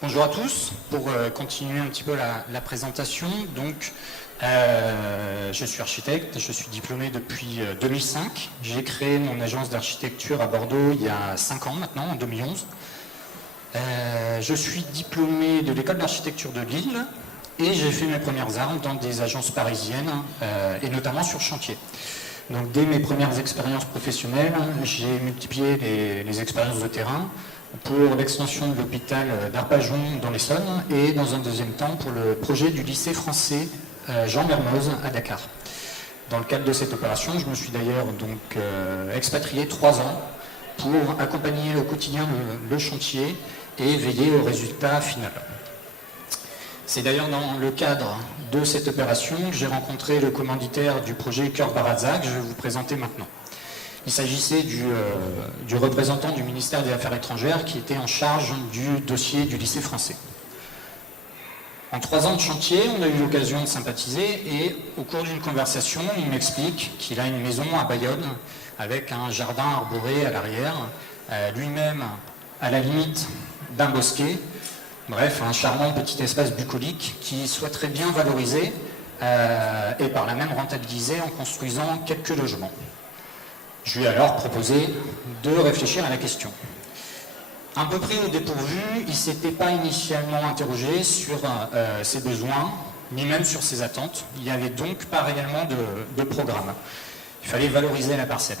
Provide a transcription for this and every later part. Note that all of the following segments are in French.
Bonjour à tous. Pour continuer un petit peu la présentation, donc je suis architecte, je suis diplômé depuis 2005. J'ai créé mon agence d'architecture à Bordeaux il y a 5 ans maintenant, en 2011. Je suis diplômé de l'école d'architecture de Lille et j'ai fait mes premières armes dans des agences parisiennes et notamment sur chantier. Donc dès mes premières expériences professionnelles, j'ai multiplié les expériences de terrain pour l'extension de l'hôpital d'Arpajon dans l'Essonne et dans un deuxième temps pour le projet du lycée français Jean Mermoz à Dakar. Dans le cadre de cette opération, je me suis d'ailleurs donc expatrié 3 ans pour accompagner au quotidien le chantier et veiller au résultat final. C'est d'ailleurs dans le cadre de cette opération que j'ai rencontré le commanditaire du projet Cœur Barazza que je vais vous présenter maintenant. Il s'agissait du représentant du ministère des Affaires étrangères qui était en charge du dossier du lycée français. En 3 ans de chantier, on a eu l'occasion de sympathiser et au cours d'une conversation, il m'explique qu'il a une maison à Bayonne avec un jardin arboré à l'arrière, lui-même à la limite d'un bosquet. Bref, un charmant petit espace bucolique qui souhaiterait bien valoriser et par là même rentabiliser en construisant quelques logements. Je lui ai alors proposé de réfléchir à la question. Un peu pris au dépourvu, il ne s'était pas initialement interrogé sur ses besoins, ni même sur ses attentes. Il n'y avait donc pas réellement de programme. Il fallait valoriser la parcelle.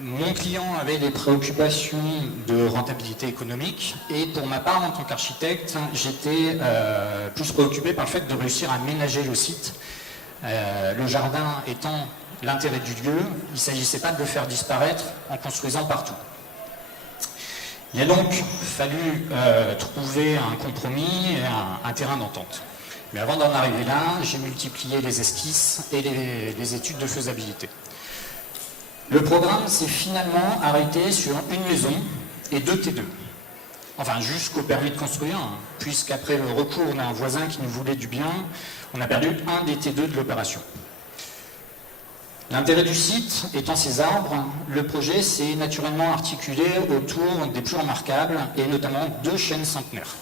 Mon client avait des préoccupations de rentabilité économique et pour ma part, en tant qu'architecte, j'étais plus préoccupé par le fait de réussir à ménager le site. Le jardin étant l'intérêt du lieu, il ne s'agissait pas de le faire disparaître en construisant partout. Il a donc fallu trouver un compromis et un terrain d'entente. Mais avant d'en arriver là, j'ai multiplié les esquisses et les études de faisabilité. Le programme s'est finalement arrêté sur une maison et 2 T2. Enfin, jusqu'au permis de construire, puisqu'après le recours d'un voisin qui nous voulait du bien, on a perdu un des T2 de l'opération. L'intérêt du site étant ces arbres, le projet s'est naturellement articulé autour des plus remarquables et notamment 2 chênes centenaires.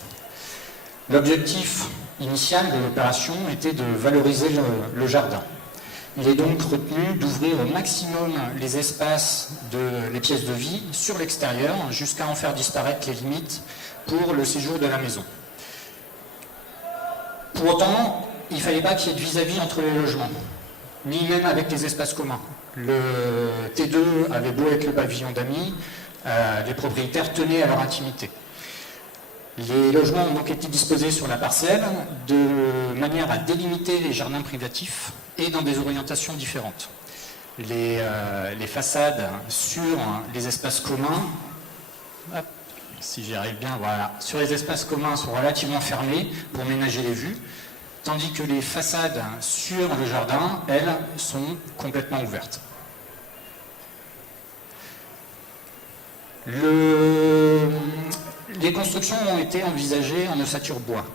L'objectif initial de l'opération était de valoriser le jardin. Il est donc retenu d'ouvrir au maximum les espaces les pièces de vie sur l'extérieur jusqu'à en faire disparaître les limites pour le séjour de la maison. Pour autant, il ne fallait pas qu'il y ait de vis-à-vis entre les logements, ni même avec les espaces communs. Le T2 avait beau être le pavillon d'amis, les propriétaires tenaient à leur intimité. Les logements ont donc été disposés sur la parcelle de manière à délimiter les jardins privatifs et dans des orientations différentes. Les façades sur les espaces communs, si j'y arrive bien, voilà, sur les espaces communs sont relativement fermées pour ménager les vues, tandis que les façades sur le jardin, elles, sont complètement ouvertes. Les constructions ont été envisagées en ossature bois.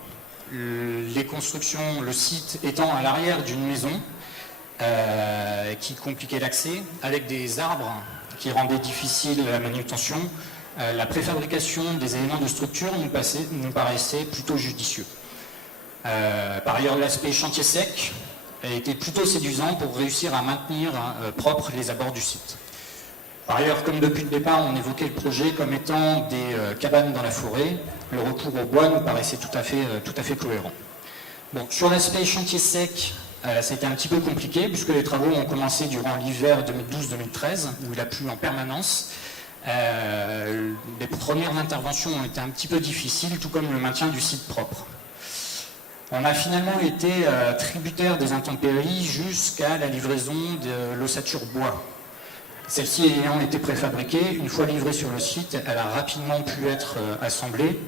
Le site étant à l'arrière d'une maison qui compliquait l'accès, avec des arbres qui rendaient difficile la manutention, la préfabrication des éléments de structure nous paraissait plutôt judicieux. Par ailleurs, l'aspect chantier sec a été plutôt séduisant pour réussir à maintenir propres les abords du site. Par ailleurs, comme depuis le départ, on évoquait le projet comme étant des cabanes dans la forêt, le recours au bois nous paraissait tout à fait cohérent. Bon, sur l'aspect chantier sec, c'était un petit peu compliqué puisque les travaux ont commencé durant l'hiver 2012-2013 où il a plu en permanence. Les premières interventions ont été un petit peu difficiles, tout comme le maintien du site propre. On a finalement été tributaire des intempéries jusqu'à la livraison de l'ossature bois. Celle-ci ayant été préfabriquée, une fois livrée sur le site, elle a rapidement pu être assemblée.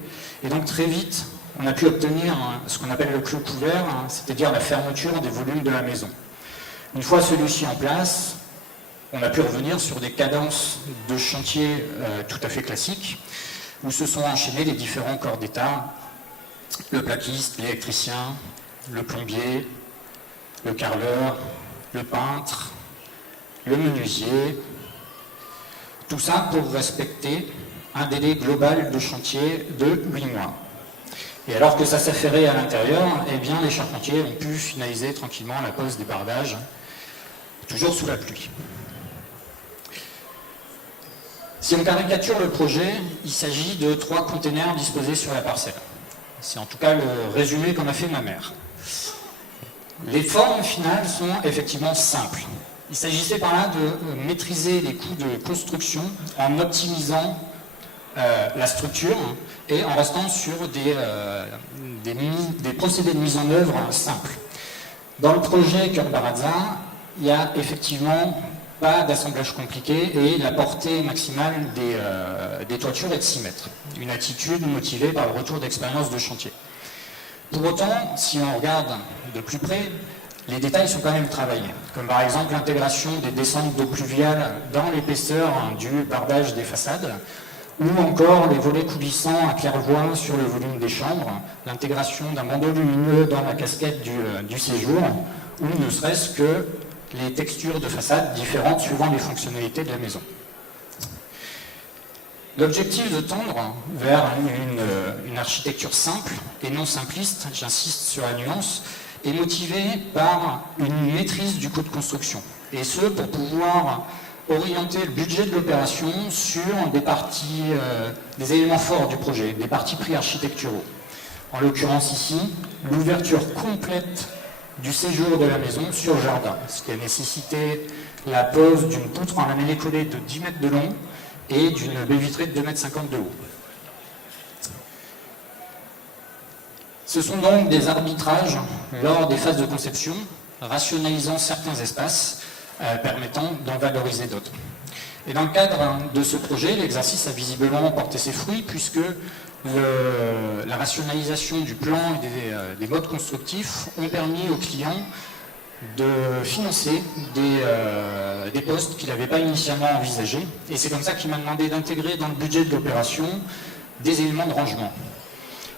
Et donc très vite, on a pu obtenir ce qu'on appelle le clos couvert, c'est-à-dire la fermeture des volumes de la maison. Une fois celui-ci en place, on a pu revenir sur des cadences de chantier tout à fait classiques, où se sont enchaînés les différents corps d'État, le plaquiste, l'électricien, le plombier, le carreleur, le peintre, le menuisier, tout ça pour respecter un délai global de chantier de 8 mois. Et alors que ça s'affairait à l'intérieur, eh bien les charpentiers ont pu finaliser tranquillement la pose des bardages, toujours sous la pluie. Si on caricature le projet, il s'agit de 3 containers disposés sur la parcelle. C'est en tout cas le résumé qu'en a fait ma mère. Les formes finales sont effectivement simples. Il s'agissait par là de maîtriser les coûts de construction en optimisant la structure et en restant sur des procédés de mise en œuvre simples. Dans le projet Cœur Barazza, il n'y a effectivement pas d'assemblage compliqué et la portée maximale des toitures est de 6 mètres. Une attitude motivée par le retour d'expérience de chantier. Pour autant, si on regarde de plus près, les détails sont quand même travaillés, comme par exemple l'intégration des descentes d'eau pluviale dans l'épaisseur du bardage des façades, ou encore les volets coulissants à claire-voie sur le volume des chambres, l'intégration d'un bandeau lumineux dans la casquette du séjour, ou ne serait-ce que les textures de façade différentes suivant les fonctionnalités de la maison. L'objectif de tendre vers une architecture simple et non simpliste, j'insiste sur la nuance, est motivé par une maîtrise du coût de construction. Et ce, pour pouvoir orienter le budget de l'opération sur des parties, des éléments forts du projet, des parties prix architecturaux. En l'occurrence ici, l'ouverture complète du séjour de la maison sur jardin, ce qui a nécessité la pose d'une poutre en lamellé collé de 10 mètres de long et d'une baie vitrée de 2,50 m de haut. Ce sont donc des arbitrages lors des phases de conception, rationalisant certains espaces, permettant d'en valoriser d'autres. Et dans le cadre de ce projet, l'exercice a visiblement porté ses fruits puisque la rationalisation du plan et des modes constructifs ont permis aux clients de financer des postes qu'il n'avait pas initialement envisagés. Et c'est comme ça qu'il m'a demandé d'intégrer dans le budget de l'opération des éléments de rangement.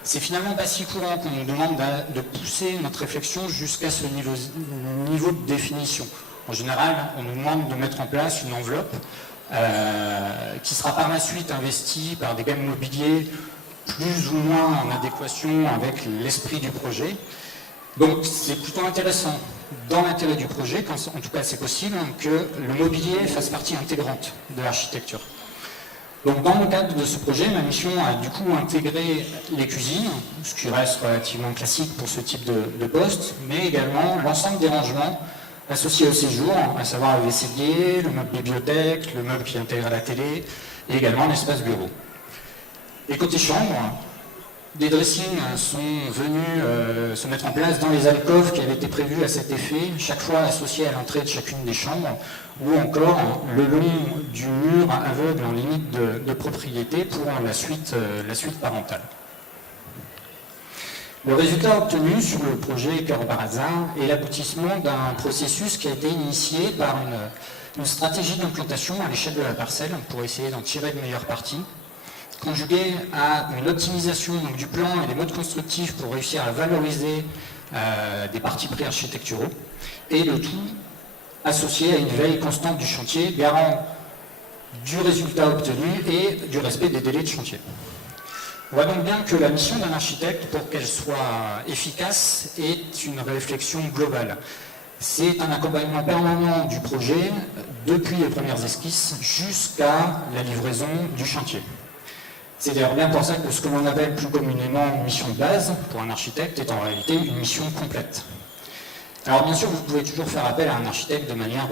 C'est finalement pas si courant qu'on nous demande de pousser notre réflexion jusqu'à ce niveau de définition. En général, on nous demande de mettre en place une enveloppe qui sera par la suite investie par des gammes mobiliers plus ou moins en adéquation avec l'esprit du projet. Donc c'est plutôt intéressant, dans l'intérêt du projet, quand en tout cas c'est possible, que le mobilier fasse partie intégrante de l'architecture. Donc dans le cadre de ce projet, ma mission a du coup intégré les cuisines, ce qui reste relativement classique pour ce type de poste, mais également l'ensemble des rangements associés au séjour, à savoir le vaisselier, le meuble bibliothèque, le meuble qui intègre la télé, et également l'espace bureau. Et côté chambre, des dressings sont venus se mettre en place dans les alcôves qui avaient été prévues à cet effet, chaque fois associés à l'entrée de chacune des chambres, ou encore le long du mur aveugle en limite de propriété pour la suite parentale. Le résultat obtenu sur le projet Cœur Barazza est l'aboutissement d'un processus qui a été initié par une stratégie d'implantation à l'échelle de la parcelle pour essayer d'en tirer le meilleur parti, conjugué à une optimisation donc, du plan et des modes constructifs pour réussir à valoriser des parties prix architecturaux, et le tout associé à une veille constante du chantier, garant du résultat obtenu et du respect des délais de chantier. On voit donc bien que la mission d'un architecte, pour qu'elle soit efficace, est une réflexion globale. C'est un accompagnement permanent du projet, depuis les premières esquisses jusqu'à la livraison du chantier. C'est d'ailleurs bien pour ça que ce que l'on appelle plus communément une mission de base, pour un architecte, est en réalité une mission complète. Alors bien sûr, vous pouvez toujours faire appel à un architecte de manière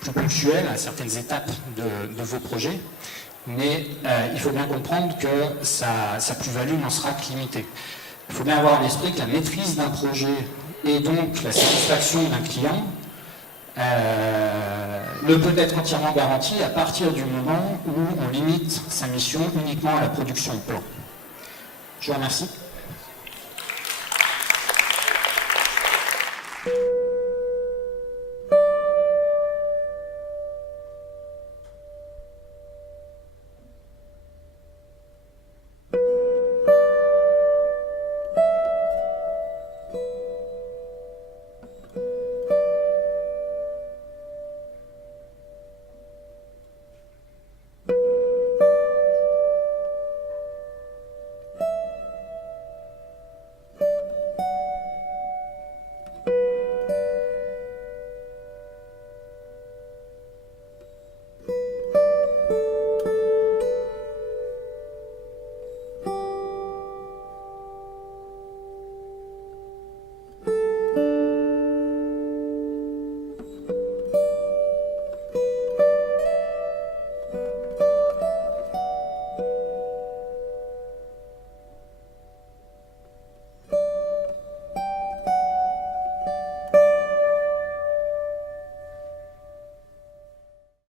plus ponctuelle à certaines étapes de vos projets, mais il faut bien comprendre que sa plus-value n'en sera que limitée. Il faut bien avoir à l'esprit que la maîtrise d'un projet et donc la satisfaction d'un client ne peut être entièrement garantie à partir du moment où on limite sa mission uniquement à la production de plans. Je vous remercie.